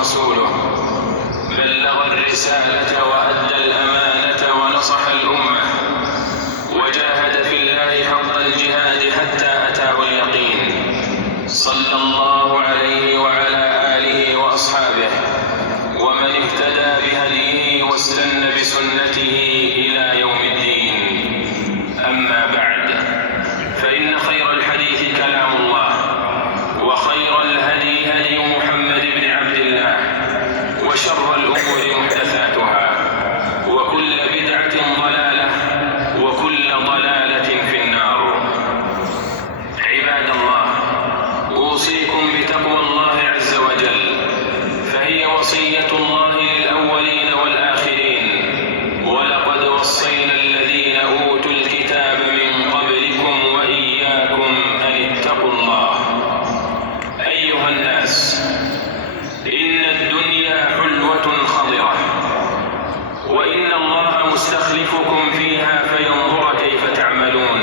ورسوله، بلغ الرسالة وأدى الأمانة ونصح الأمة، وجاهد في الله حق الجهاد حتى أتاه اليقين، صلى الله عليه وعلى آله وأصحابه ومن اهتدى بهديه واستنى بسنته إلى يوم الدين. أما بعد، فإن خير الحديث كلام الله، وخير الهدي هدي محمد بن عبد الله، وشر الأمور محدثاتها، وكل بدعة ضلالة، وكل ضلالة في النار. عباد الله، أوصيكم بتقوى الله عز وجل، فهي وصية الله للأولين والآخرين، ولقد وصينا الذين أوتوا الكتاب من قبلكم وإياكم أن اتقوا الله. أيها الناس، إن الدنيا حلوة خضرة، وإن الله مستخلفكم فيها فينظر كيف تعملون.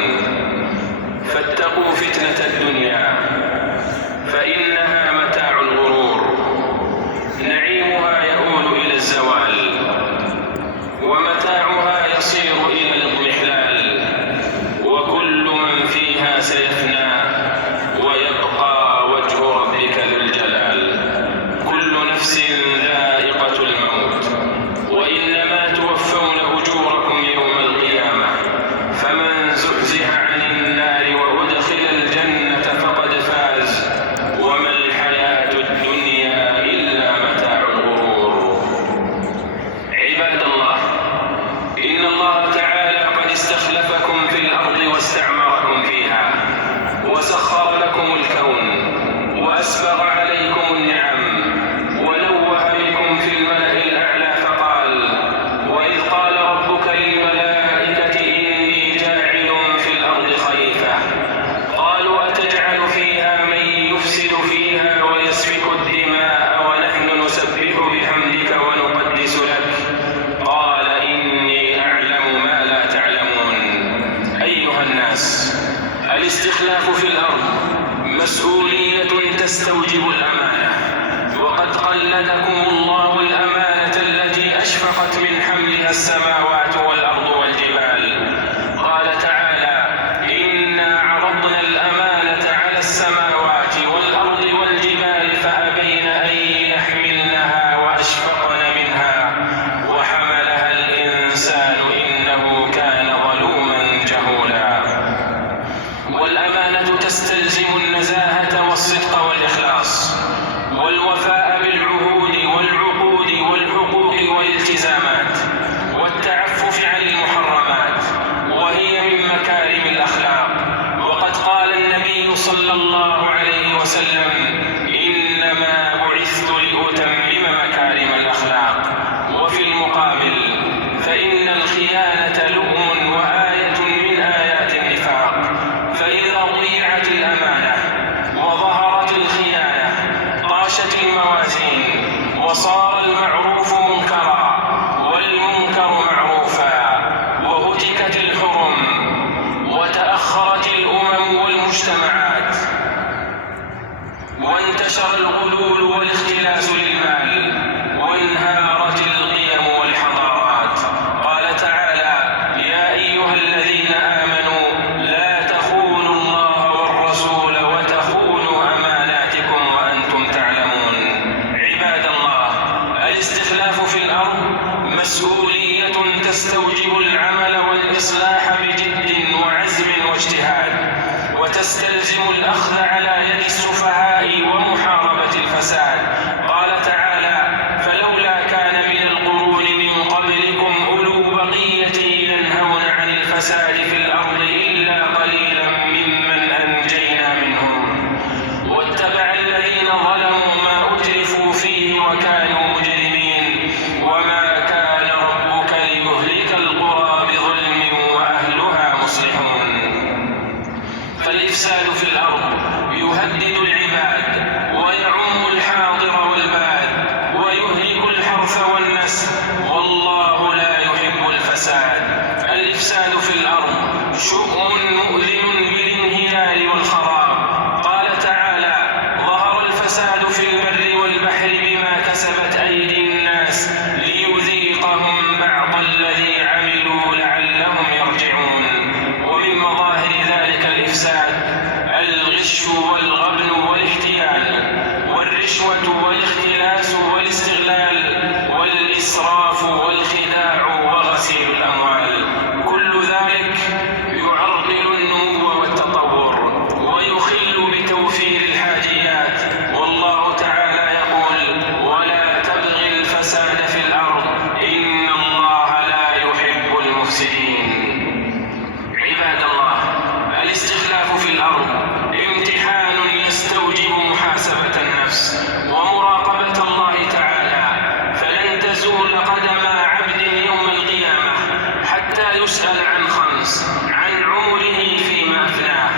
فاتقوا فتنة الدنيا، فإنها متاع الغرور، نعيمها يؤول إلى الزوال، ومتاعها يصير إلى الاضمحلال، وكل من فيها سيفنى، ويبقى وجه ربك ذو الجلال. كل نفس ذائقة الموت، وإنما توفون أجوركم يوم القيامة، فمن زحزح عن النار وأدخل الجنة فقد فاز، وما الحياة الدنيا إلا متاع الغرور. عباد الله، إن الله تعالى قد استخلفكم في الأرض واستعمركم فيها، وسخر لكم الكون، وأسبغ عليكم النعم، ونوه بكم في الملأ الأعلى فقال: وإذ قال ربك للملائكة إني جاعل في الأرض خليفة، قالوا أتجعل فيها من يفسد فيها ويسفك الدماء ونحن نسبح بحمدك ونقدس لك، قال إني أعلم ما لا تعلمون. أيها الناس، الاستخلاف في الأرض مسؤولية تستوجب الأمانة، وقد قلدكم الله الأمانة التي أشفقت من حملها السماوات والأرض والجبال. قال تعالى: إنا عرضنا الأمانة على السماوات والأرض والجبال فأبين أن يحملنها وأشفقن منها وحملها الإنسان إنه كان ظلوما جهولا. والأمانة تستلزم النزاهة والصدق والإخلاص، والوفاء بالعهود والعقود والحقوق والالتزامات، والتعفف عن المحرمات، وهي من مكارم الأخلاق. وقد قال النبي صلى الله عليه وسلم: إنما بعثت لأتمم مكارم الأخلاق. وفي المقابل، فإن الخيانة لؤم وآية من آيات النفاق، فإذا ضيعت الأمانة وظهرت الخيانة طاشت الموازين، وصار المعروف منكرا والمنكر معروفا، وهتكت الحرم، وتأخرت الأمم والمجتمعات، وانتشر الغلول والاختلاس للمال، وانهارت القيم والحضارات. قال تعالى: يا أيها الذين آمنوا لا تخونوا الله والرسول وتخونوا أماناتكم وأنتم تعلمون. عباد الله، الاستخلاف في الأرض مسؤولية تستوجب العمل والإصلاح بجد وعزم واجتهاد، وتستلزم الأخذ على يد السفهاء ومحاربة الفساد. والرشوة والاختلاس والاستغلال والإسراف والخداع وغسيل الأموال. كل ذلك يعرقل النمو والتطور ويخل بتوفير الحاجيات. والله تعالى يقول: ولا تبغ الفساد في الأرض إن الله لا يحب المفسدين. عباد الله، الاستخلاف في الأرض امتحان يستوجب محاسبة النفس ومراقبة الله تعالى، فلن تزول قدم عبد يوم القيامة حتى يسأل عن 5: عن عمره فيما أفناه،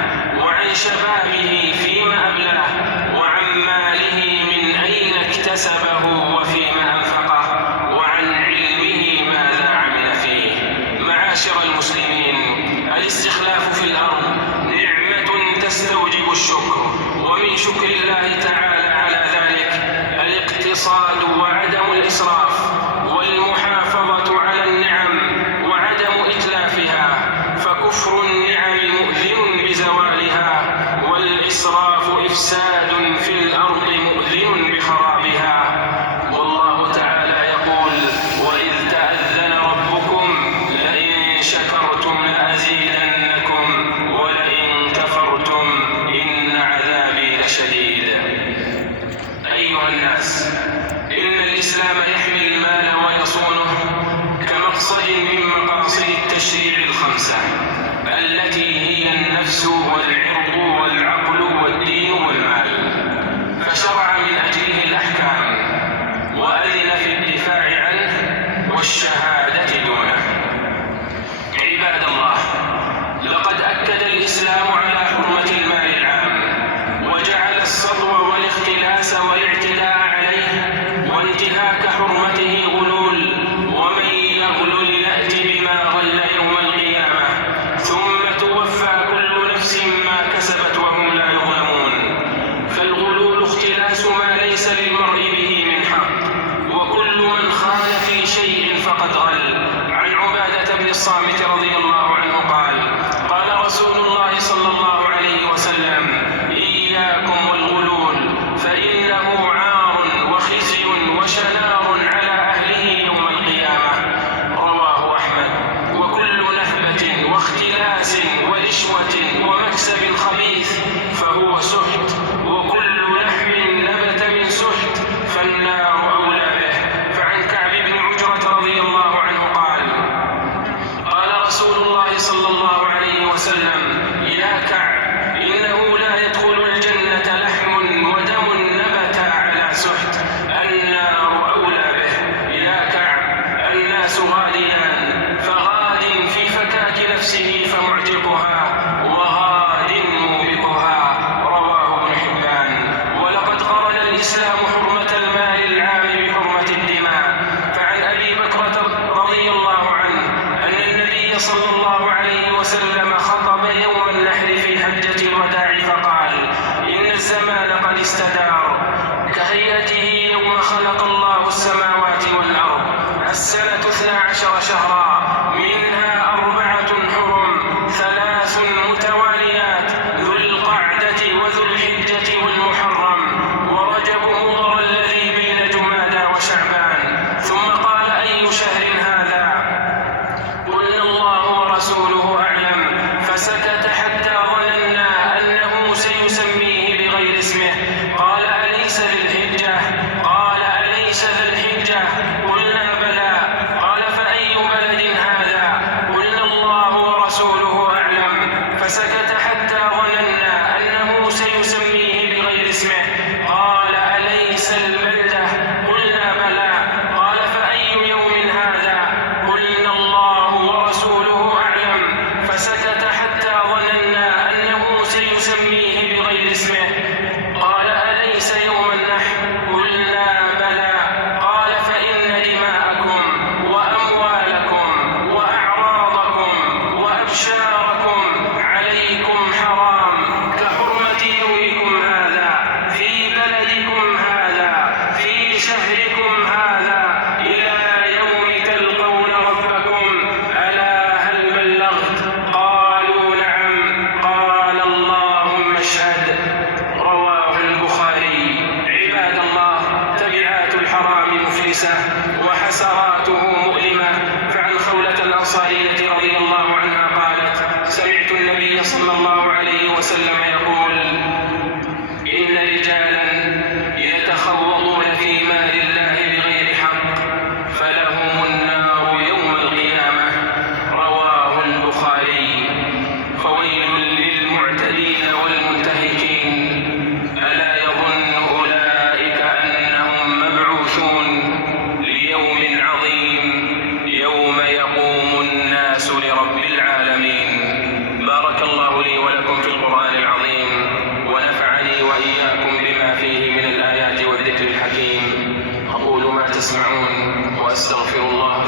وعن شبابه فيما أبلاه، وعن ماله من أين اكتسبه وفيما أنفقه، وعن علمه ماذا عمل فيه. معاشر المسلمين، الاستخلاف في الأرض نعمة تستوجب الشكر، ومن شكر الله تعالى على ذلك الاقتصاد وعدم الإسراف والمحافظة على النعم وعدم إتلافها، فكفر النعم مؤذن بزوالها، والإسراف إفساد في الأرض مؤذن بخرابها. والله تعالى يقول: وإذ تأذن ربكم لئن شكرتم لأزيدنكم ولئن كفرتم إن عذابي لشديد. أيها الناس، إن الإسلام يحمي المال ويصونه كمقصد من مقاصد التشريع ال5 التي هي النفس والعرض والعقل والدين والمال، فشرع من أجله الأحكام وأذن في الدفاع عنه والشهادة دونه. عباد الله، لقد أكد الإسلام على حرمة المال العام، وجعل السطو والاختلاس والاعتداء عليه وانتهاك حرمته غلول، ومن يغلل يأتي بما غل يوم القيامة ثم توفى كل نفس ما كسبت وهم لا يظلمون. فالغلول اختلاس ما ليس للمرء به من حق، وكل من خان في شيء فقد غل. عن عبادة بن الصامت رضي الله عنه قال: قال رسول الله صلى الله عليه وسلم: إياكم والغلول فإنه عار وخزي وشنار على أهله يوم القيامة. رواه أحمد. وكل نهبة واختلاس ورشوة ومكسب خبيث فهو سحت، وكل لحم نبت من سحت فالنار أولى به. فعن كعب بن عجرة رضي الله عنه قال: قال رسول الله صلى الله عليه وسلم: يا كعب، إنه لا يدخل الجنة لحم ودم نبت على سحت، النار أولى به. يا كعب، الناس غاديان، فغاد في فكاك نفسه فمعتقها، وغاد موبقها. رواه ابن حبان. ولقد قرن الإسلام حرمة المال العام بحرمة الدماء. فعن أبي بكرة رضي الله عنه أن النبي صلى الله عليه وسلم خطب يوم النحر في حجة الوداع فقال: إن الزمان قد استدار كهيئته يوم خلق الله السماوات والأرض. السنة 12 شهرا، منها 4 حرم، 3 متواليات: ذو القعدة وذو الحجة والمحرم ورجب مضر الذي بين جمادى وشعبان. ثم قال: أي شهر هذا؟ قلنا: الله ورسوله أعلم. فسكت حتى ظننا أنه سيسميه بغير اسمه. قال: أليس ذي الحجة؟ قال: أليس ذي الحجة؟ قلنا: بلى. قال: فأي بلد هذا؟ قلنا: الله ورسوله أعلم. فسكت حتى ظننا أنه سيسميه بغير اسمه. قال: أليس البلدة؟ قلنا: بلى. قال: فأي يوم هذا؟ قلنا: الله ورسوله أعلم. فسكت حتى ظننا أنه سيسميه بغير اسمه. قال: أليس يوم النحر؟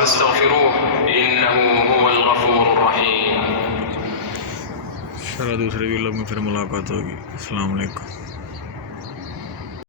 فاستغفروه إنه هو الغفور الرحيم. इंशाअल्लाह दूसरे वीडियो में फिर मुलाकात होगी। अस्सलाम वालेकुम।